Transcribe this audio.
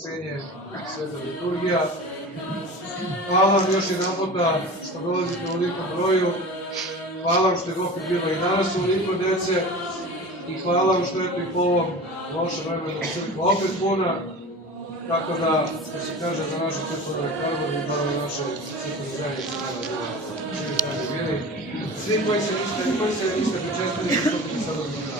Spasenje, sveta liturgija. Hvala vam još jedan puta što dolazite u ovolikom broju. Hvala vam što je opet bilo i danas ovoliko djece. I hvala vam što je i po ovom lošem vremenu crkva opet puna. Tako da se kaže za našu crkvu da je prvo i hvala naše crkvene zajednice nema bili. Svi koji se niste pričestili, što bi sada zbog.